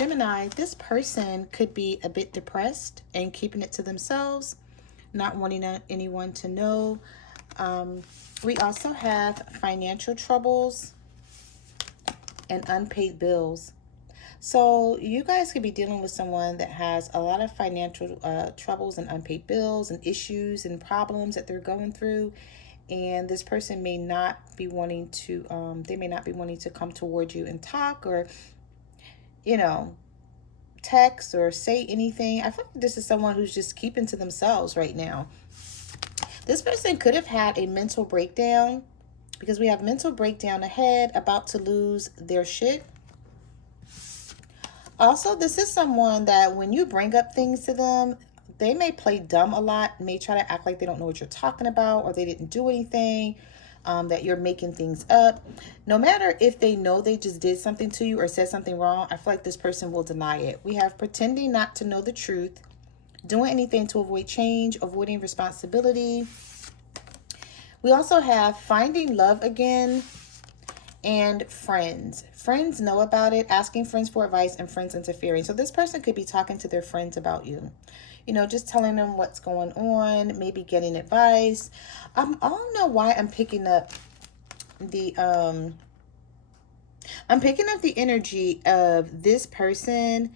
Gemini, this person could be a bit depressed and keeping it to themselves, not wanting anyone to know. We also have financial troubles and unpaid bills. So you guys could be dealing with someone that has a lot of financial troubles and unpaid bills and issues and problems that they're going through. And this person may not be wanting to, they may not be wanting to come toward you and talk, or, you know, text or say anything. I feel like this is someone who's just keeping to themselves right now. This person could have had a mental breakdown, because we have mental breakdown ahead, about to lose their shit. Also, this is someone that when you bring up things to them, they may play dumb a lot, may try to act like they don't know what you're talking about, or they didn't do anything, that you're making things up. No matter if they know they just did something to you or said something wrong, I feel like this person will deny it. We have pretending not to know the truth, doing anything to avoid change, avoiding responsibility. We also have finding love again, and friends. Friends know about it, asking friends for advice, and friends interfering. So this person could be talking to their friends about you. You know, just telling them what's going on, maybe getting advice. I don't know why I'm picking up the energy of this person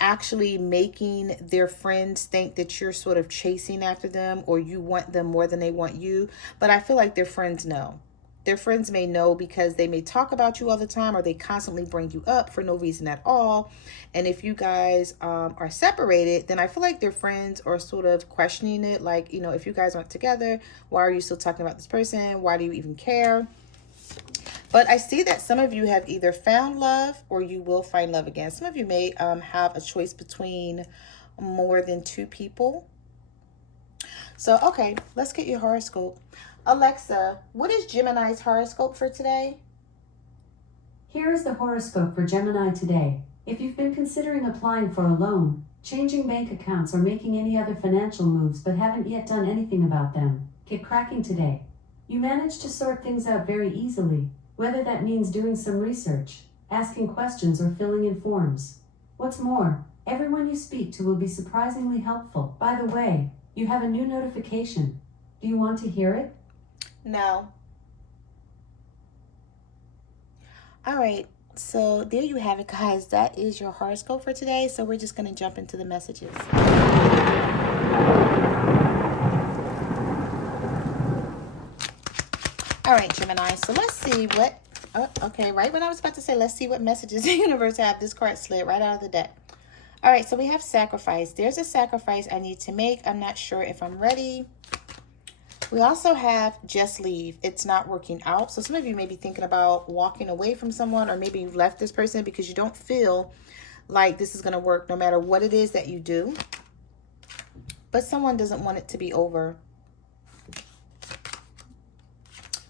actually making their friends think that you're sort of chasing after them, or you want them more than they want you. But I feel like their friends know. Their friends may know because they may talk about you all the time, or they constantly bring you up for no reason at all. And if you guys are separated, then I feel like their friends are sort of questioning it. Like, you know, if you guys aren't together, why are you still talking about this person? Why do you even care? But I see that some of you have either found love, or you will find love again. Some of you may have a choice between more than two people. So, okay, let's get your horoscope. Alexa, what is Gemini's horoscope for today? Here is the horoscope for Gemini today. If you've been considering applying for a loan, changing bank accounts, or making any other financial moves but haven't yet done anything about them, get cracking today. You manage to sort things out very easily, whether that means doing some research, asking questions, or filling in forms. What's more, everyone you speak to will be surprisingly helpful. By the way, you have a new notification. Do you want to hear it? No. All right. So there you have it, guys. That is your horoscope for today. So we're just going to jump into the messages. All right, Gemini. So let's see what... Oh, okay, right when I was about to say, let's see what messages the universe have. This card slid right out of the deck. All right, so we have sacrifice. There's a sacrifice I need to make. I'm not sure if I'm ready. We also have just leave. It's not working out. So some of you may be thinking about walking away from someone, or maybe you've left this person because you don't feel like this is going to work no matter what it is that you do. But someone doesn't want it to be over.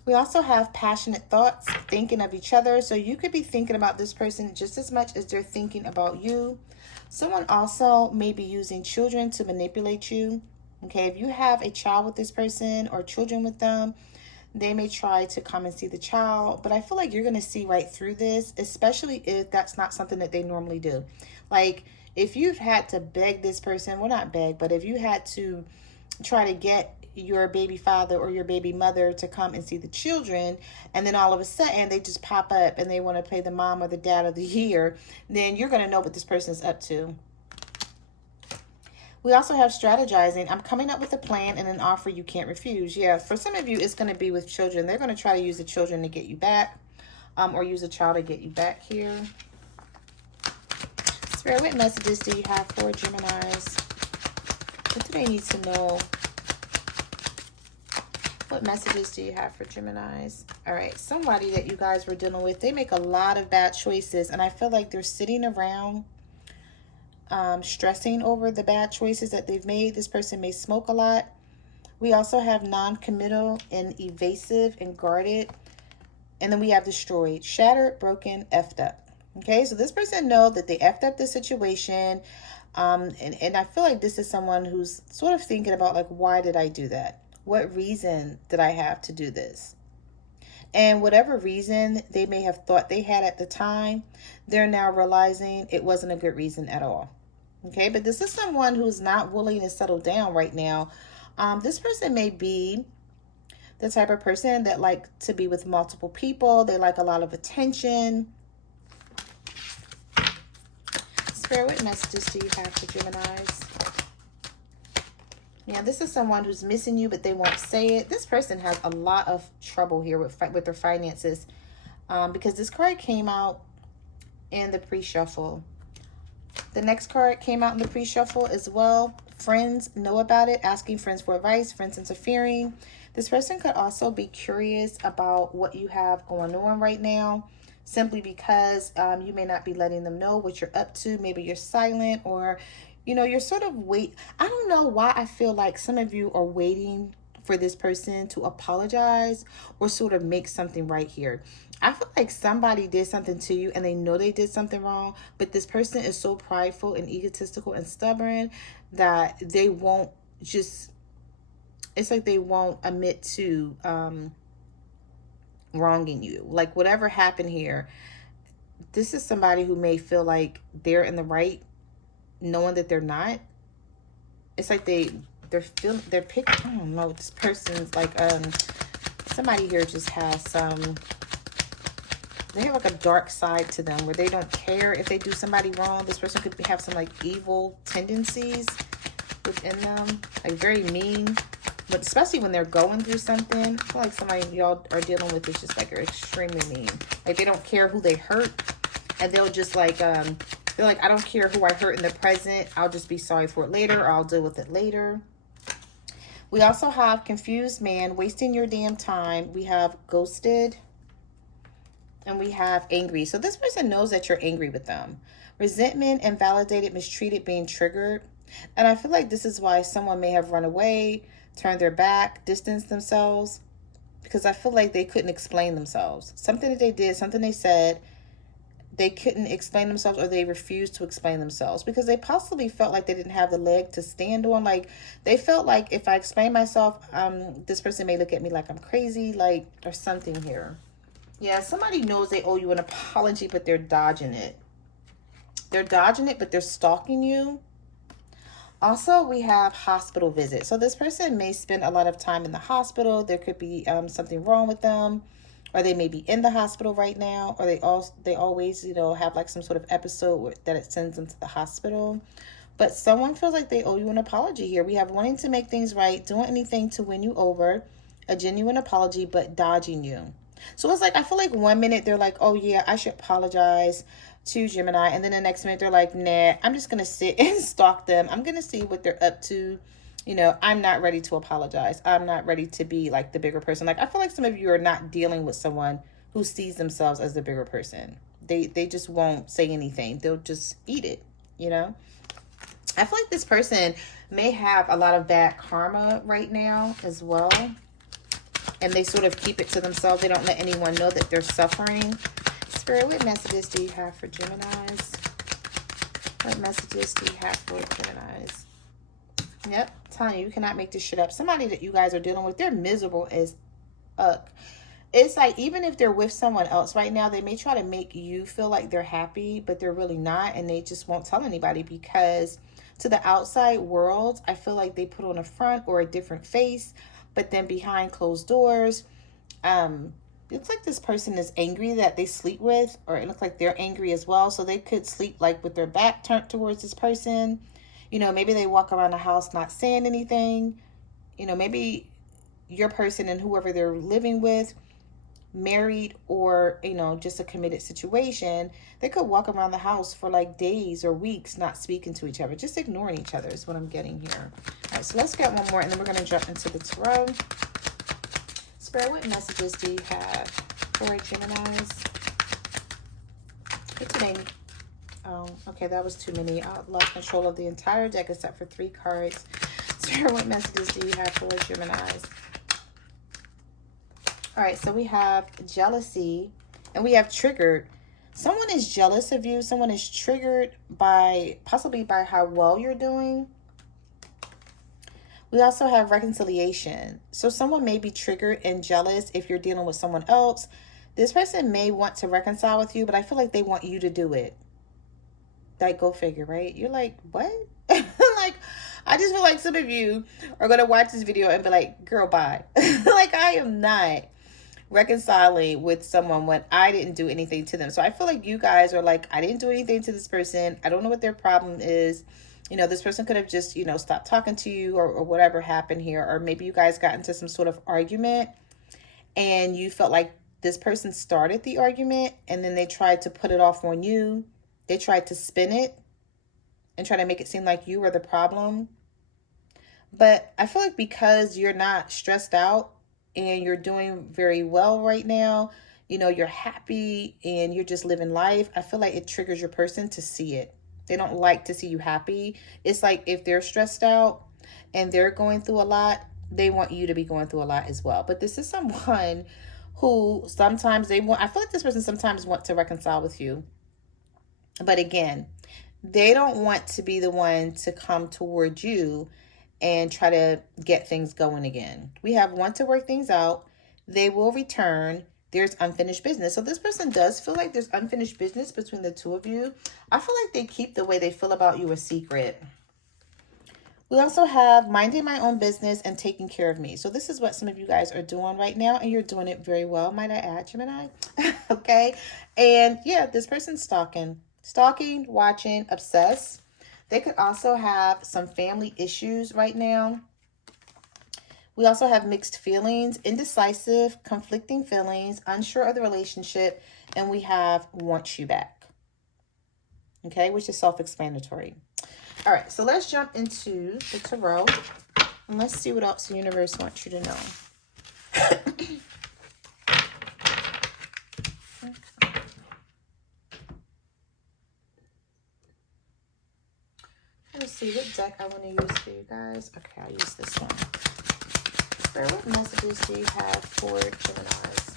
We also have passionate thoughts, thinking of each other. So you could be thinking about this person just as much as they're thinking about you. Someone also may be using children to manipulate you. Okay, if you have a child with this person or children with them, they may try to come and see the child. But I feel like you're going to see right through this, especially if that's not something that they normally do. Like if you've had to beg this person, well, not beg, but if you had to try to get your baby father or your baby mother to come and see the children, and then all of a sudden they just pop up and they want to play the mom or the dad of the year, then you're going to know what this person is up to. We also have strategizing. I'm coming up with a plan and an offer you can't refuse. Yeah, for some of you, it's going to be with children. They're going to try to use the children to get you back, or use a child to get you back here. Spirit, what messages do you have for Geminis? What do they need to know? What messages do you have for Geminis? All right, somebody that you guys were dealing with, they make a lot of bad choices, and I feel like they're sitting around stressing over the bad choices that they've made. This person may smoke a lot. We also have non-committal and evasive and guarded. And then we have destroyed, shattered, broken, effed up. Okay, so this person know that they effed up the situation. And I feel like this is someone who's sort of thinking about, like, why did I do that? What reason did I have to do this? And whatever reason they may have thought they had at the time, they're now realizing it wasn't a good reason at all. Okay, but this is someone who's not willing to settle down right now. This person may be the type of person that like to be with multiple people. They like a lot of attention. Spirit, what messages do you have for Geminis? Yeah, this is someone who's missing you, but they won't say it. This person has a lot of trouble here with their finances, because this card came out in the pre-shuffle. The next card came out in the pre-shuffle as well. Friends know about it, asking friends for advice, friends interfering. This person could also be curious about what you have going on right now, simply because you may not be letting them know what you're up to. Maybe you're silent, or you're sort of I don't know why I feel like some of you are waiting for this person to apologize or sort of make something right here. I feel like somebody did something to you and they know they did something wrong, but this person is so prideful and egotistical and stubborn that they won't just, it's like they won't admit to wronging you. Like whatever happened here, this is somebody who may feel like they're in the right, knowing that they're not. It's like they're picking, I don't know, this person's like somebody here just has they have like a dark side to them where they don't care if they do somebody wrong. This person could have some like evil tendencies within them, like very mean, but especially when they're going through something. I feel like somebody y'all are dealing with is just like extremely mean. Like they don't care who they hurt, and they'll just like they're like, I don't care who I hurt in the present, I'll just be sorry for it later, or I'll deal with it later. We also have confused man, wasting your damn time. We have ghosted, and we have angry. So this person knows that you're angry with them. Resentment, invalidated, mistreated, being triggered. And I feel like this is why someone may have run away, turned their back, distanced themselves, because I feel like they couldn't explain themselves. Something that they did, something they said, they couldn't explain themselves, or they refused to explain themselves because they possibly felt like they didn't have the leg to stand on. Like they felt like if I explain myself, this person may look at me like I'm crazy, like, or something here. Yeah, somebody knows they owe you an apology, but they're dodging it. They're dodging it, but they're stalking you. Also, we have hospital visit. So this person may spend a lot of time in the hospital. There could be something wrong with them, or they may be in the hospital right now, or they always, have like some sort of episode that it sends them to the hospital. But someone feels like they owe you an apology here. We have wanting to make things right, doing anything to win you over, a genuine apology, but dodging you. So it's like, I feel like 1 minute they're like, oh yeah, I should apologize to Gemini. And then the next minute they're like, nah, I'm just going to sit and stalk them. I'm going to see what they're up to. I'm not ready to apologize. I'm not ready to be like the bigger person. Like, I feel like some of you are not dealing with someone who sees themselves as the bigger person. They just won't say anything. They'll just eat it, I feel like this person may have a lot of bad karma right now as well. And they sort of keep it to themselves. They don't let anyone know that they're suffering. Spirit, what messages do you have for Geminis? What messages do you have for Geminis? Yep, telling you cannot make this shit up. Somebody that you guys are dealing with, they're miserable as fuck. It's like, even if they're with someone else right now, they may try to make you feel like they're happy, but they're really not. And they just won't tell anybody, because to the outside world, I feel like they put on a front or a different face. But then behind closed doors, it looks like this person is angry that they sleep with, or it looks like they're angry as well. So they could sleep like with their back turned towards this person. Maybe they walk around the house not saying anything. Maybe your person and whoever they're living with, married or, just a committed situation, they could walk around the house for like days or weeks not speaking to each other, just ignoring each other is what I'm getting here. All right, so let's get one more, and then we're going to jump into the tarot. Spirit, what messages do you have for Geminis? What's your name? Oh, okay, that was too many. I lost control of the entire deck except for 3 cards. Spirit, what messages do you have for Geminis? All right, so we have jealousy, and we have triggered. Someone is jealous of you. Someone is triggered possibly by how well you're doing. We also have reconciliation. So someone may be triggered and jealous if you're dealing with someone else. This person may want to reconcile with you, but I feel like they want you to do it. Like, go figure, right? You're like, what? Like, I just feel like some of you are going to watch this video and be like, girl, bye. Like, I am not reconciling with someone when I didn't do anything to them. So I feel like you guys are like, I didn't do anything to this person. I don't know what their problem is. You know, this person could have just, you know, stopped talking to you, or whatever happened here. Or maybe you guys got into some sort of argument and you felt like this person started the argument and then they tried to put it off on you. They tried to spin it and try to make it seem like you were the problem. But I feel like because you're not stressed out and you're doing very well right now, you know, you're happy and you're just living life, I feel like it triggers your person to see it. They don't like to see you happy. It's like if they're stressed out and they're going through a lot, they want you to be going through a lot as well. But this is someone who sometimes they want, I feel like this person sometimes want to reconcile with you. But again, they don't want to be the one to come towards you and try to get things going again. We have want to work things out. They will return. There's unfinished business. So this person does feel like there's unfinished business between the two of you. I feel like they keep the way they feel about you a secret. We also have minding my own business and taking care of me. So this is what some of you guys are doing right now, and you're doing it very well, might I add, Gemini? Okay. And yeah, this person's stalking, watching, obsessed. They could also have some family issues right now. We also have mixed feelings, indecisive, conflicting feelings, unsure of the relationship, and we have want you back. Okay, which is self-explanatory. All right, so let's jump into the tarot and let's see what else the universe wants you to know. Let's see what deck I want to use for you guys. Okay, I'll use this one. Spirit, what messages do you have for Geminis?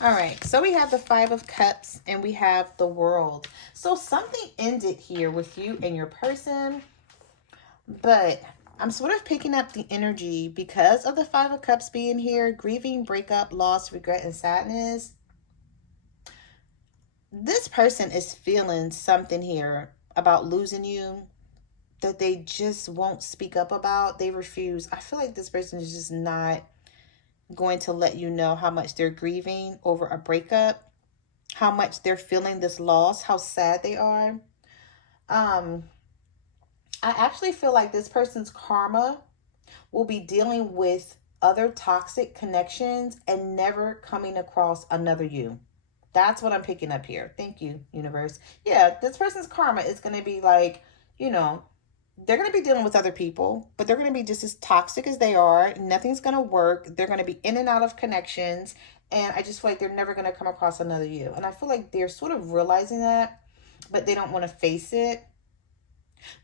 All right, so we have the Five of Cups and we have the World. So something ended here with you and your person, but I'm sort of picking up the energy because of the Five of Cups being here, grieving, breakup, loss, regret, and sadness. This person is feeling something here about losing you that they just won't speak up about. They refuse. I feel like this person is just not going to let you know how much they're grieving over a breakup, how much they're feeling this loss, how sad they are. I actually feel like this person's karma will be dealing with other toxic connections and never coming across another you. That's what I'm picking up here. Thank you, universe. Yeah, this person's karma is going to be like, you know, they're going to be dealing with other people, but they're going to be just as toxic as they are. Nothing's going to work. They're going to be in and out of connections. And I just feel like they're never going to come across another you. And I feel like they're sort of realizing that, but they don't want to face it.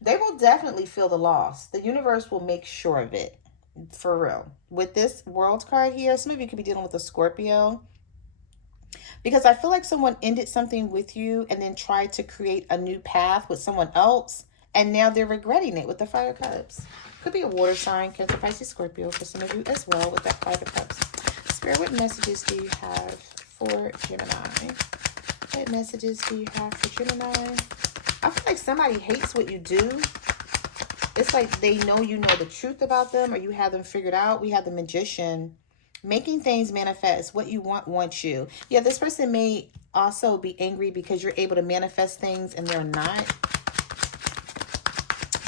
They will definitely feel the loss. The universe will make sure of it. For real. With this World card here, some of you could be dealing with a Scorpio. Because I feel like someone ended something with you and then tried to create a new path with someone else. And now they're regretting it with the Five of Cups. Could be a water sign, Cancer, Pisces, Scorpio for some of you as well with that Five of Cups. Spirit, what messages do you have for Gemini? What messages do you have for Gemini? I feel like somebody hates what you do. It's like they know you know the truth about them or you have them figured out. We have the Magician. Making things manifest. What you want wants you. Yeah, this person may also be angry because you're able to manifest things and they're not.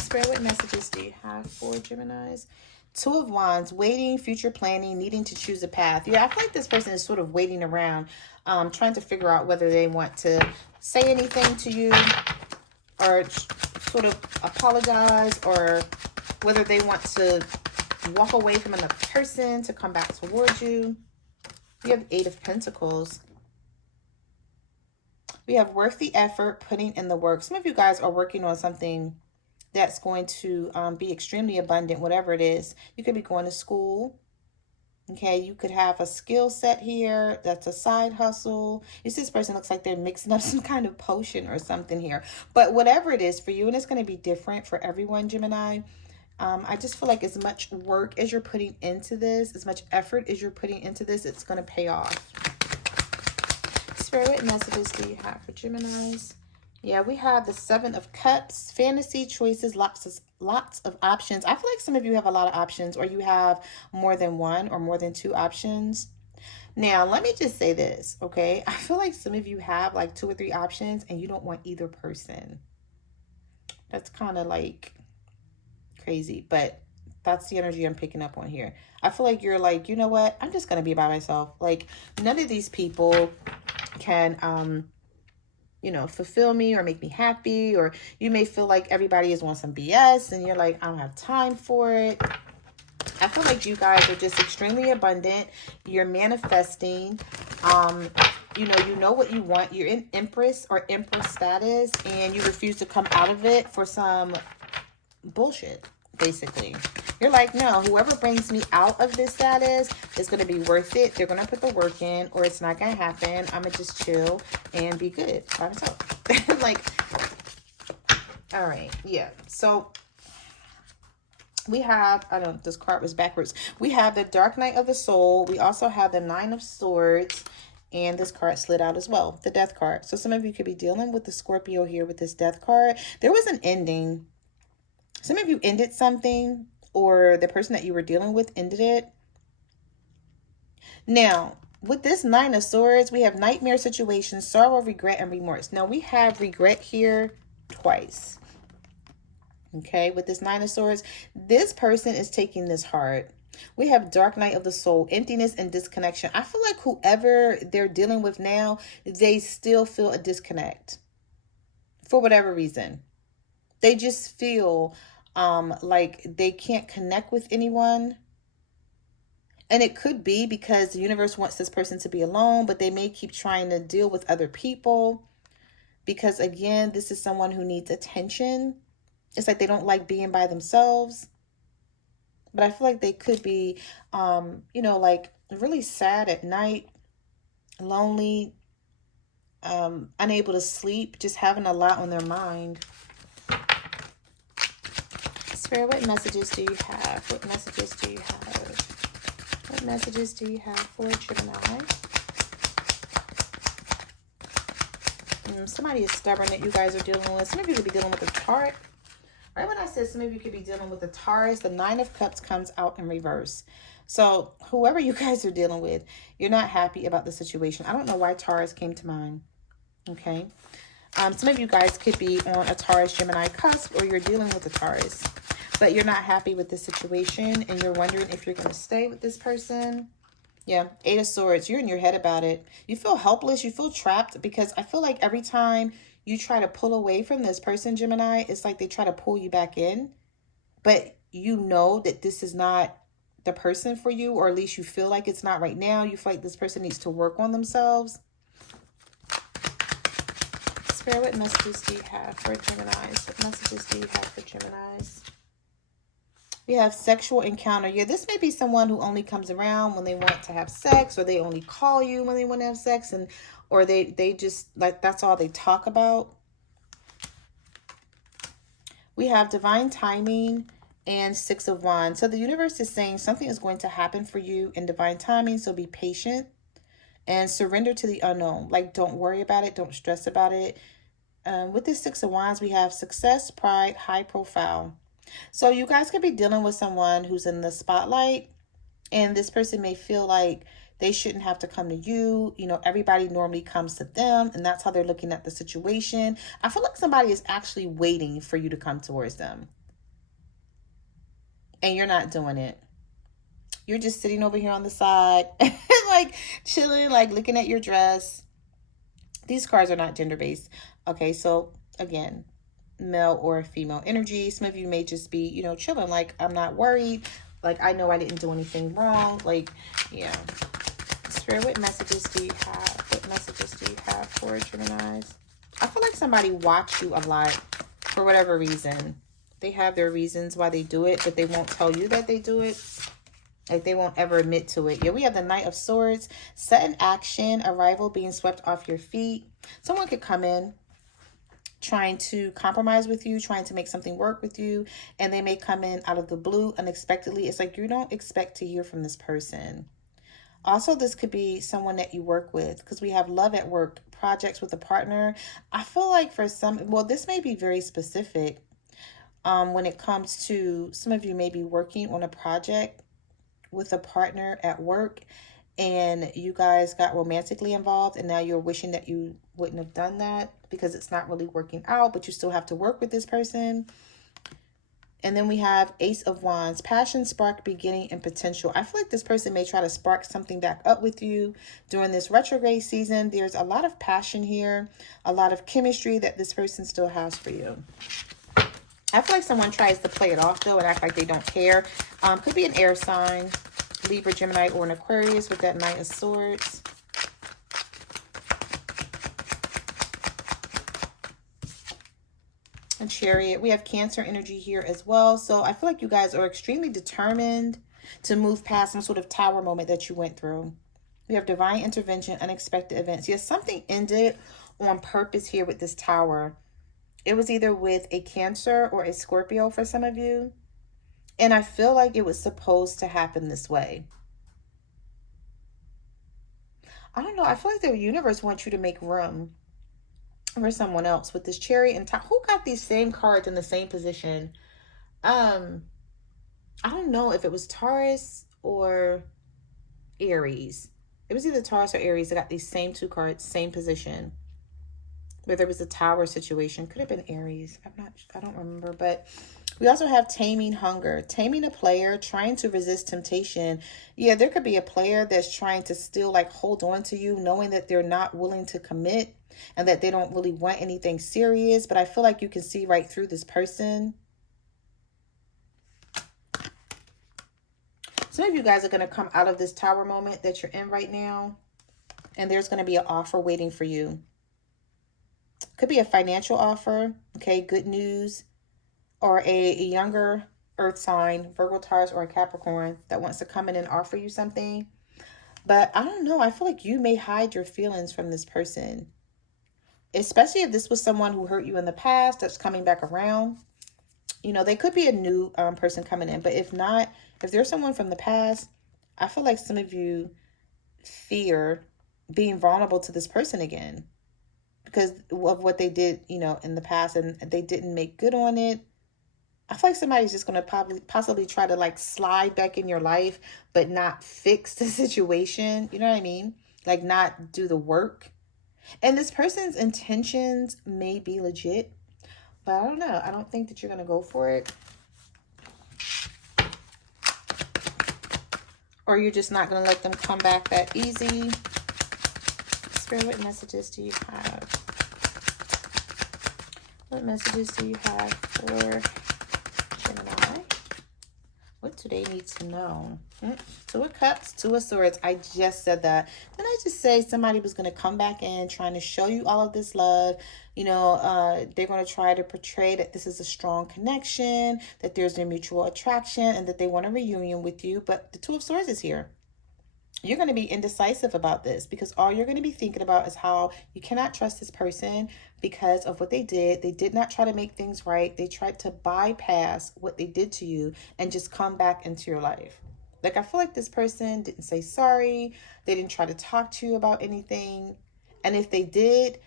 Spirit, what messages do you have for Geminis? Two of Wands, waiting, future planning, needing to choose a path. Yeah, I feel like this person is sort of waiting around, trying to figure out whether they want to say anything to you or sort of apologize, or whether they want to walk away from another person to come back towards you. We have Eight of Pentacles. We have worth the effort, putting in the work. Some of you guys are working on something that's going to be extremely abundant, whatever it is. You could be going to school. Okay, you could have a skill set here. That's a side hustle. You see, this person looks like they're mixing up some kind of potion or something here. But whatever it is for you, and it's going to be different for everyone, Gemini. I just feel like as much work as you're putting into this, as much effort as you're putting into this, it's going to pay off. Spirit, what messages do you have for Geminis? Yeah, we have the Seven of Cups, fantasy choices, lots of options. I feel like some of you have a lot of options, or you have more than one or more than two options. Now, let me just say this, okay? I feel like some of you have like 2 or 3 options and you don't want either person. That's kind of like crazy, but that's the energy I'm picking up on here. I feel like you're like, you know what? I'm just going to be by myself. Like, none of these people can, you know, fulfill me or make me happy. Or you may feel like everybody is on some BS and you're like, I don't have time for it. I feel like you guys are just extremely abundant. You're manifesting. You know what you want. You're in Empress or Empress status and you refuse to come out of it for some bullshit, basically. You're like, no, whoever brings me out of this status is going to be worth it. They're going to put the work in or it's not going to happen. I'm going to just chill and be good by myself. Like, all right. Yeah. So we have, I don't know, this card was backwards. We have the Dark Knight of the Soul. We also have the Nine of Swords. And this card slid out as well, the Death card. So some of you could be dealing with the Scorpio here with this Death card. There was an ending. Some of you ended something, or the person that you were dealing with ended it. Now, with this Nine of Swords, we have nightmare situations, sorrow, regret, and remorse. Now, we have regret here twice. Okay, with this Nine of Swords, this person is taking this hard. We have Dark Night of the Soul, emptiness and disconnection. I feel like whoever they're dealing with now, they still feel a disconnect for whatever reason. They just feel like they can't connect with anyone. And it could be because the universe wants this person to be alone, but they may keep trying to deal with other people. Because again, this is someone who needs attention. It's like they don't like being by themselves. But I feel like they could be, you know, like really sad at night, lonely, unable to sleep, just having a lot on their mind. Spirit, what messages do you have? What messages do you have? What messages do you have for Gemini? Somebody is stubborn that you guys are dealing with. Some of you could be dealing with a Taurus. Right when I said some of you could be dealing with the Taurus, the Nine of Cups comes out in reverse. So whoever you guys are dealing with, you're not happy about the situation. I don't know why Taurus came to mind. Okay. Some of you guys could be on a Taurus Gemini cusp, or you're dealing with a Taurus, but you're not happy with the situation and you're wondering if you're going to stay with this person. Yeah, Eight of Swords. You're in your head about it. You feel helpless. You feel trapped because I feel like every time you try to pull away from this person, Gemini, it's like they try to pull you back in. But you know that this is not the person for you, or at least you feel like it's not right now. You feel like this person needs to work on themselves. Spirit, what messages do you have for Geminis? What messages do you have for Geminis? We have sexual encounter. Yeah, this may be someone who only comes around when they want to have sex, or they only call you when they want to have sex, and or they just like that's all they talk about. We have divine timing and Six of Wands. So the universe is saying something is going to happen for you in divine timing, so be patient and surrender to the unknown. Like, don't worry about it, don't stress about it. With this Six of Wands, we have success, pride, high profile. So you guys could be dealing with someone who's in the spotlight, and this person may feel like they shouldn't have to come to you. You know, everybody normally comes to them, and that's how they're looking at the situation. I feel like somebody is actually waiting for you to come towards them, and you're not doing it. You're just sitting over here on the side, like chilling, like looking at your dress. These cards are not gender-based. Okay, so again, male or female energy. Some of you may just be, you know, chilling, like, I'm not worried, like, I know I didn't do anything wrong, like, yeah. Spirit, what messages do you have? What messages do you have for Geminis? I feel like somebody watched you a lot for whatever reason. They have their reasons why they do it, but they won't tell you that they do it. Like they won't ever admit to it. Yeah, we have the Knight of Swords, sudden action, arrival, being swept off your feet. Someone could come in trying to compromise with you, trying to make something work with you, and they may come in out of the blue unexpectedly. It's like you don't expect to hear from this person. Also, this could be someone that you work with, because we have love at work, projects with a partner. I feel like for some, well, this may be very specific. When it comes to some of you may be working on a project with a partner at work, and you guys got romantically involved, and now you're wishing that you wouldn't have done that because it's not really working out, but you still have to work with this person. And then we have Ace of Wands, passion, spark, beginning, and potential. I feel like this person may try to spark something back up with you during this retrograde season. There's a lot of passion here, a lot of chemistry that this person still has for you. I feel like someone tries to play it off, though, and act like they don't care. Could be an air sign, Libra, Gemini, or an Aquarius with that Knight of Swords. A Chariot. We have Cancer energy here as well. So I feel like you guys are extremely determined to move past some sort of tower moment that you went through. We have divine intervention, unexpected events. Yes, something ended on purpose here with this tower. It was either with a Cancer or a Scorpio for some of you. And I feel like it was supposed to happen this way. I don't know. I feel like the universe wants you to make room for someone else with this Chariot and top. Who got these same cards in the same position? I don't know if it was Taurus or Aries. It was either Taurus or Aries that got these same two cards, same position. Whether it was a tower situation, could have been Aries. I don't remember. But we also have taming hunger, taming a player, trying to resist temptation. Yeah, there could be a player that's trying to still like hold on to you, knowing that they're not willing to commit and that they don't really want anything serious. But I feel like you can see right through this person. Some of you guys are going to come out of this tower moment that you're in right now, and there's going to be an offer waiting for you. Could be a financial offer, okay, good news, or a younger earth sign, Virgo, Taurus, or a Capricorn that wants to come in and offer you something. But I don't know. I feel like you may hide your feelings from this person, especially if this was someone who hurt you in the past that's coming back around. You know, they could be a new person coming in. But if not, if there's someone from the past, I feel like some of you fear being vulnerable to this person again because of what they did, you know, in the past, and they didn't make good on it. I feel like somebody's just going to possibly try to like slide back in your life, but not fix the situation. You know what I mean? Like not do the work. And this person's intentions may be legit, but I don't know. I don't think that you're going to go for it. Or you're just not going to let them come back that easy. Spirit, what messages do you have? What messages do you have for Gemini? What do they need to know? Two of Cups, Two of Swords. I just said that. Then I just say somebody was going to come back in trying to show you all of this love. You know, they're going to try to portray that this is a strong connection, that there's a mutual attraction, and that they want a reunion with you. But the Two of Swords is here. You're going to be indecisive about this because all you're going to be thinking about is how you cannot trust this person because of what they did. They did not try to make things right. They tried to bypass what they did to you and just come back into your life. Like, I feel like this person didn't say sorry. They didn't try to talk to you about anything. And if they did,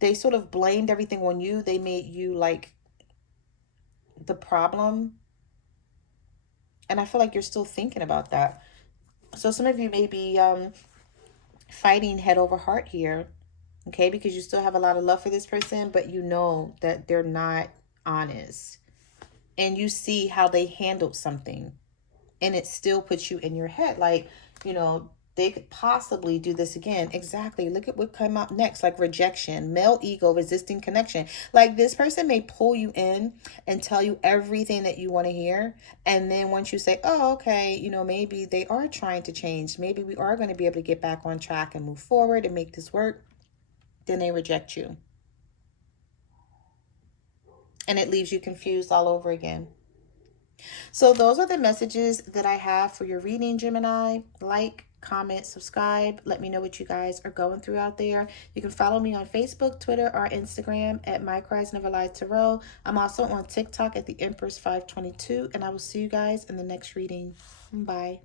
they sort of blamed everything on you. They made you like the problem. And I feel like you're still thinking about that. So some of you may be fighting head over heart here, okay? Because you still have a lot of love for this person, but you know that they're not honest. And you see how they handled something. And it still puts you in your head. Like, you know, they could possibly do this again. Exactly. Look at what came out next. Like rejection, male ego, resisting connection. Like this person may pull you in and tell you everything that you want to hear. And then once you say, oh, okay, you know, maybe they are trying to change. Maybe we are going to be able to get back on track and move forward and make this work. Then they reject you. And it leaves you confused all over again. So those are the messages that I have for your reading, Gemini. Like, comment, subscribe. Let me know what you guys are going through out there. You can follow me on Facebook, Twitter, or Instagram at My Cries Never Lied Tarot. I'm also on TikTok at the Empress 522, and I will see you guys in the next reading. Bye.